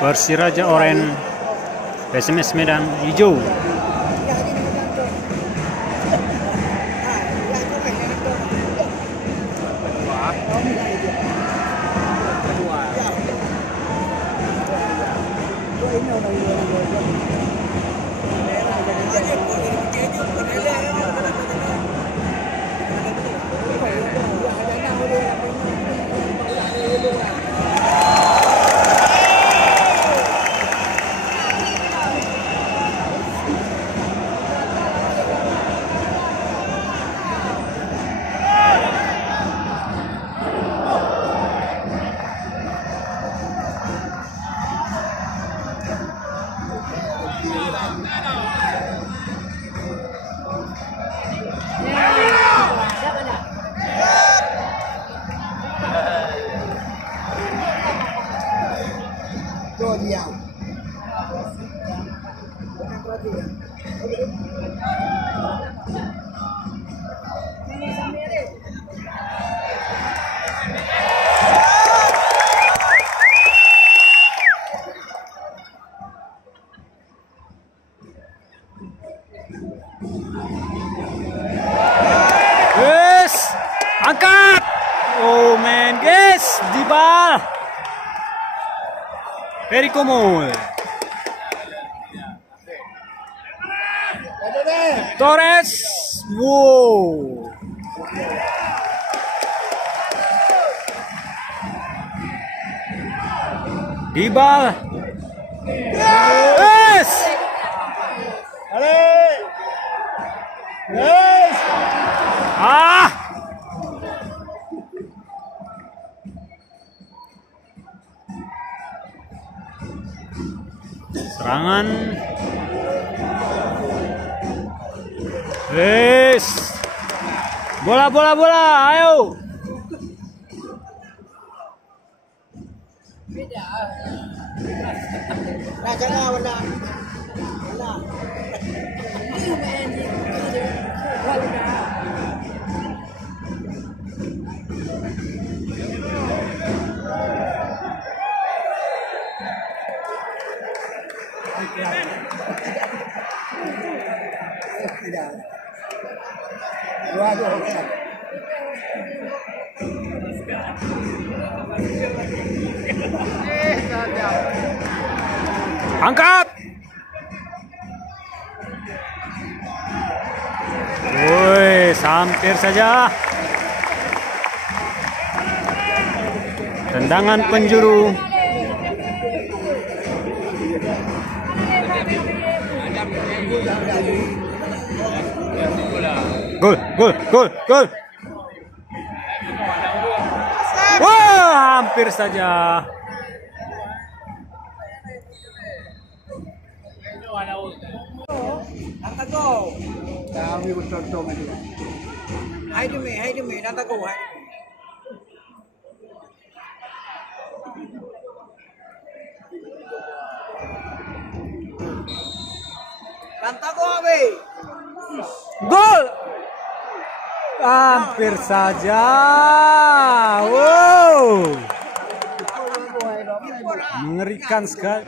Persiraja oranye, PSMS Medan hijau. Angkat! Oh man, guys, di bal. Very common. Torres, wow. Di bal. Yes. Yes. Ah. Serangan. Yes. Bola, ayo. Nah, jangan warna. Angkat. Woi, hampir saja. Tendangan penjuru. Gol. Wah, hampir saja. Nantago. Kami bercontoh itu. Hai demi, nantago. Nantago abe. Gol. Hampir saja. Wow. Mengerikan sekali.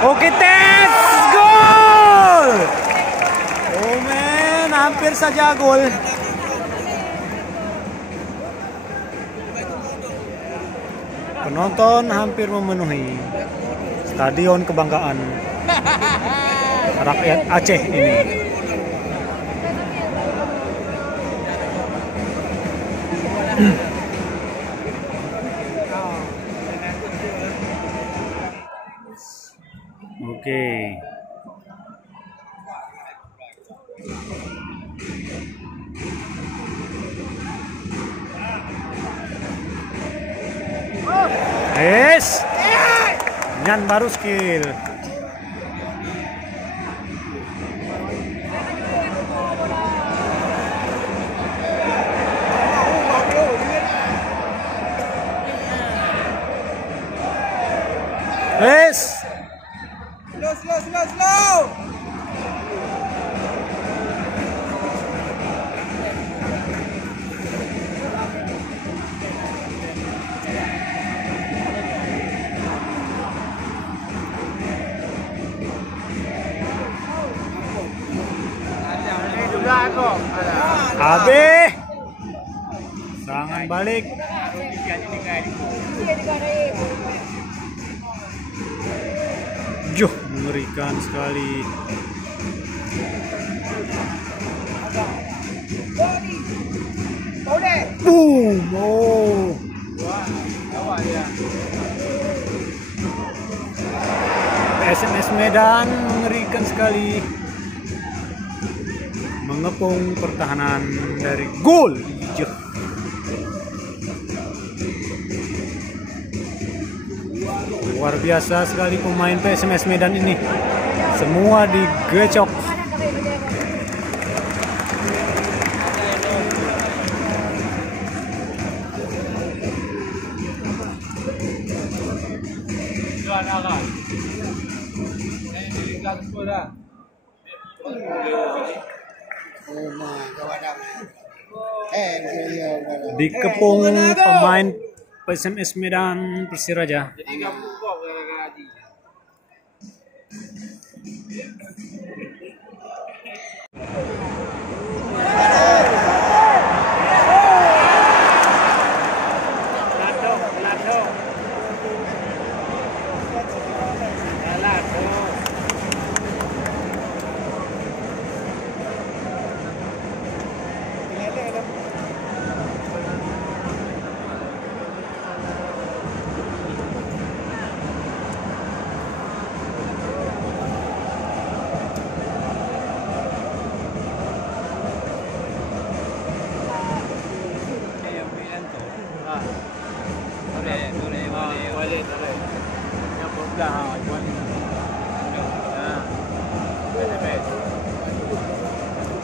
Oke, tes gol. Oh man, hampir saja gol. Penonton hampir memenuhi stadion kebanggaan rakyat Aceh ini. Oke. Yes. Nyan baru skill. Yes. Slow. Habis. Serangan balik. Juh, mengerikan sekali. Boom. Oh. SMS Medan mengerikan sekali. Mengepung pertahanan dari gol. Juh. Luar biasa sekali pemain PSMS Medan ini. Semua digecok. Dikepung pemain PSMS Medan Persiraja.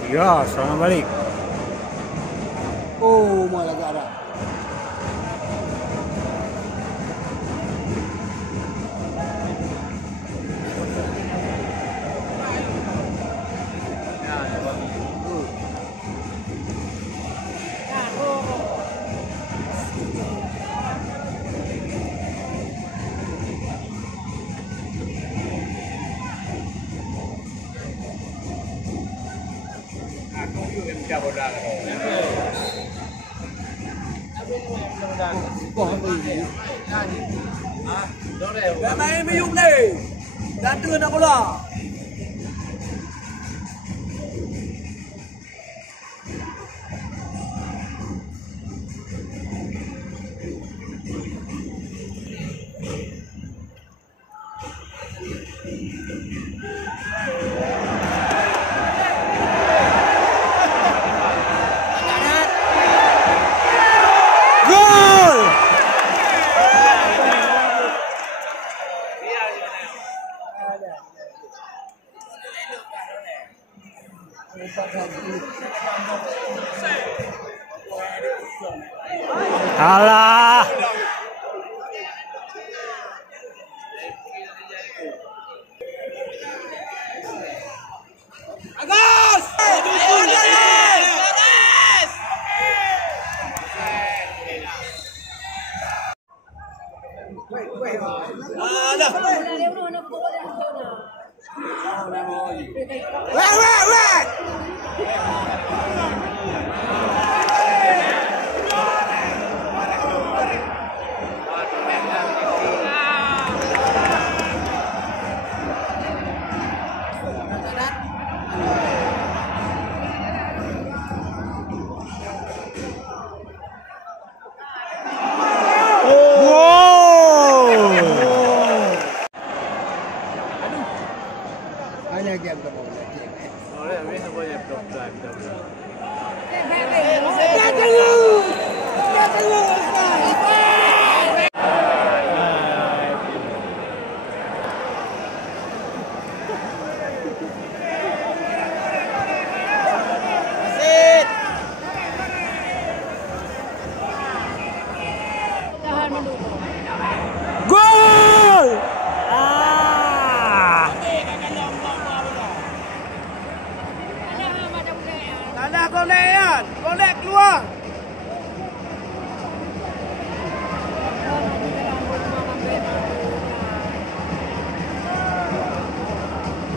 Ya, serangan balik. Oh, malah gak ada. Main meyuk ni. Dada nak bola. Alah. Agus!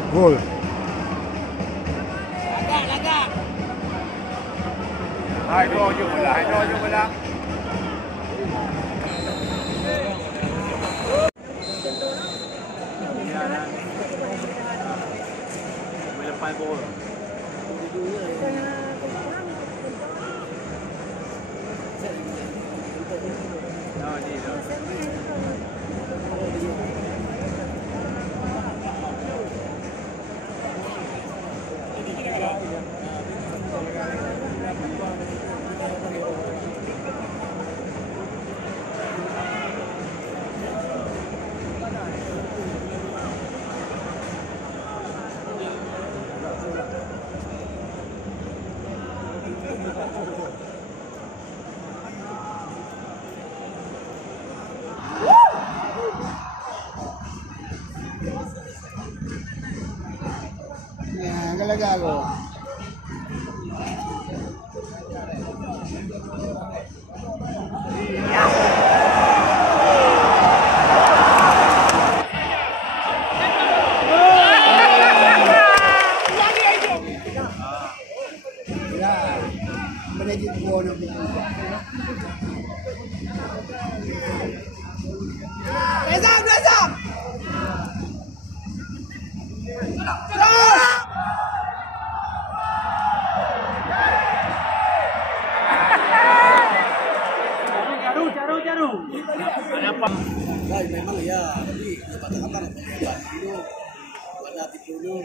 Gol. Lagak. Hai draw je pula. Boleh lepas bola. Galo. Menjadi gol. Reza. Jaru. Baik memang ya, tapi kata-kata itu pada dulu.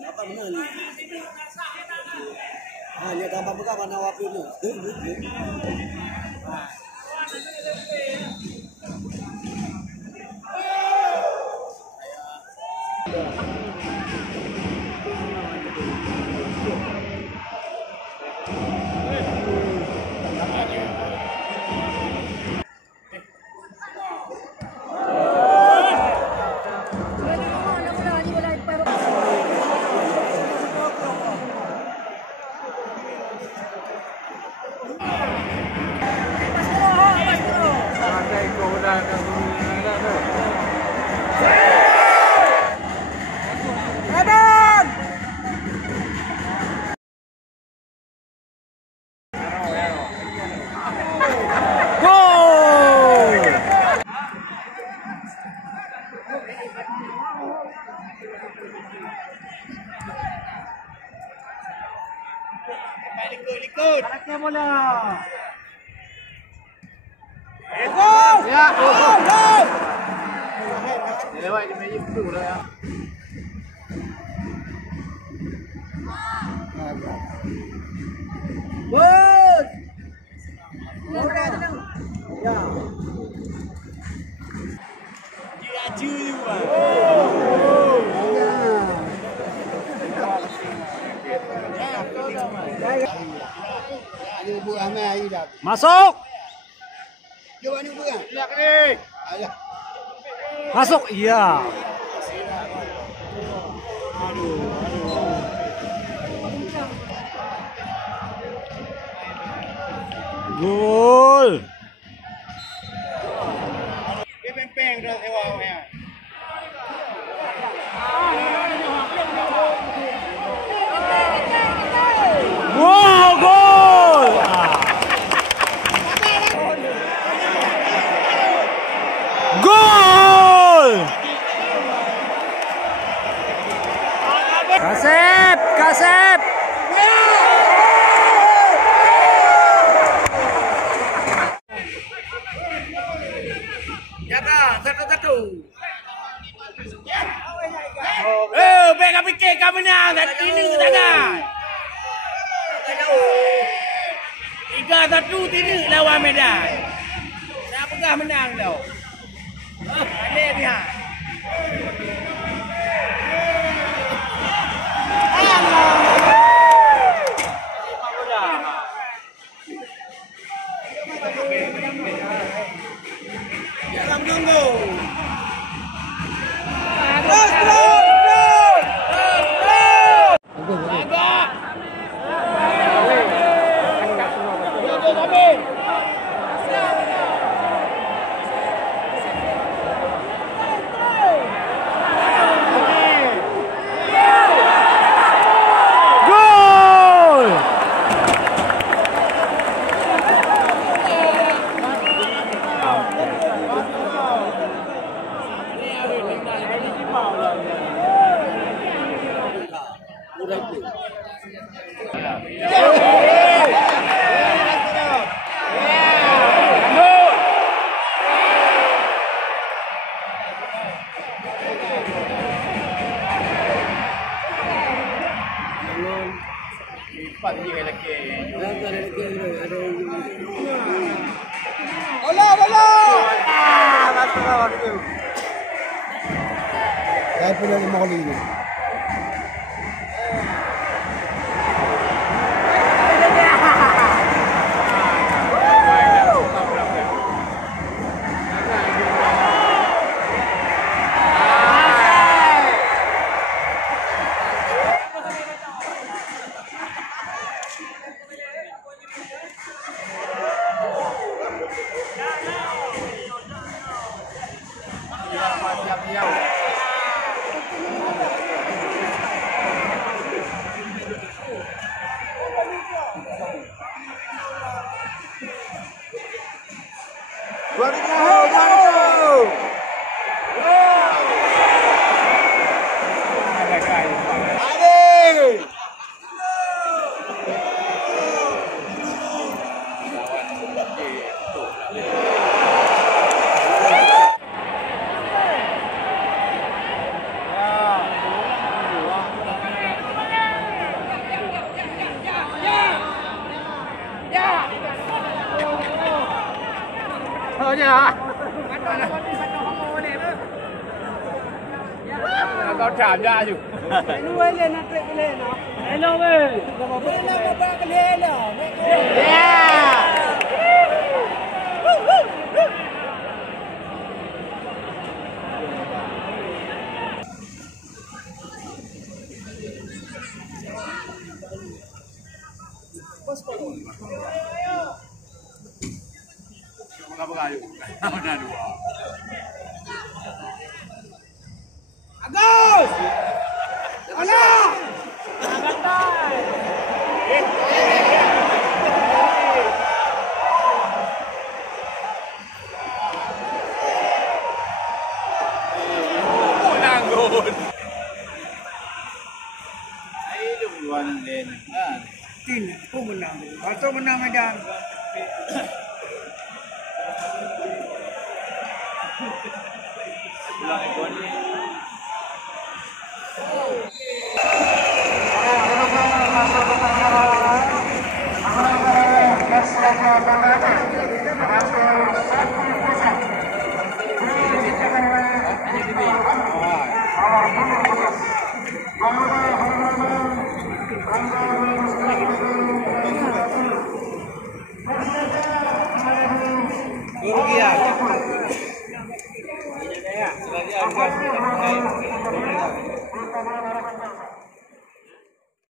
Apa benar ni? Hanya gambar bekas mana waktu itu. Likut. Anaknya bola. Ya. Dia lewat dia meja betul lah ya. Bos. Bola tu. Ya. Aju juga. Masuk. Nak ni. Masuk. Iya. Gol. Dia pempeng dah sewa ya. Wow, gol. Gol. Kasep. Jaga, satu-satu. Baik kau fikir kau menang. Ini tu tangan. 3-1 tidak lawan Medan. Saya pegang menang tau. Balik pihak. Jangan menunggu. daripada 5 kali ni. Kau chạm ra chứ. Nuôi lên nó trệ lên nó. Hello ơi. Lên nó ba cái lên đó. Yeah. Apa kayu? Mana dua? Agus! Allah! Nanggut. Ayo duluan Len. Tin, aku menang. Atau menang aja. Pulang ikut ni. Thank you.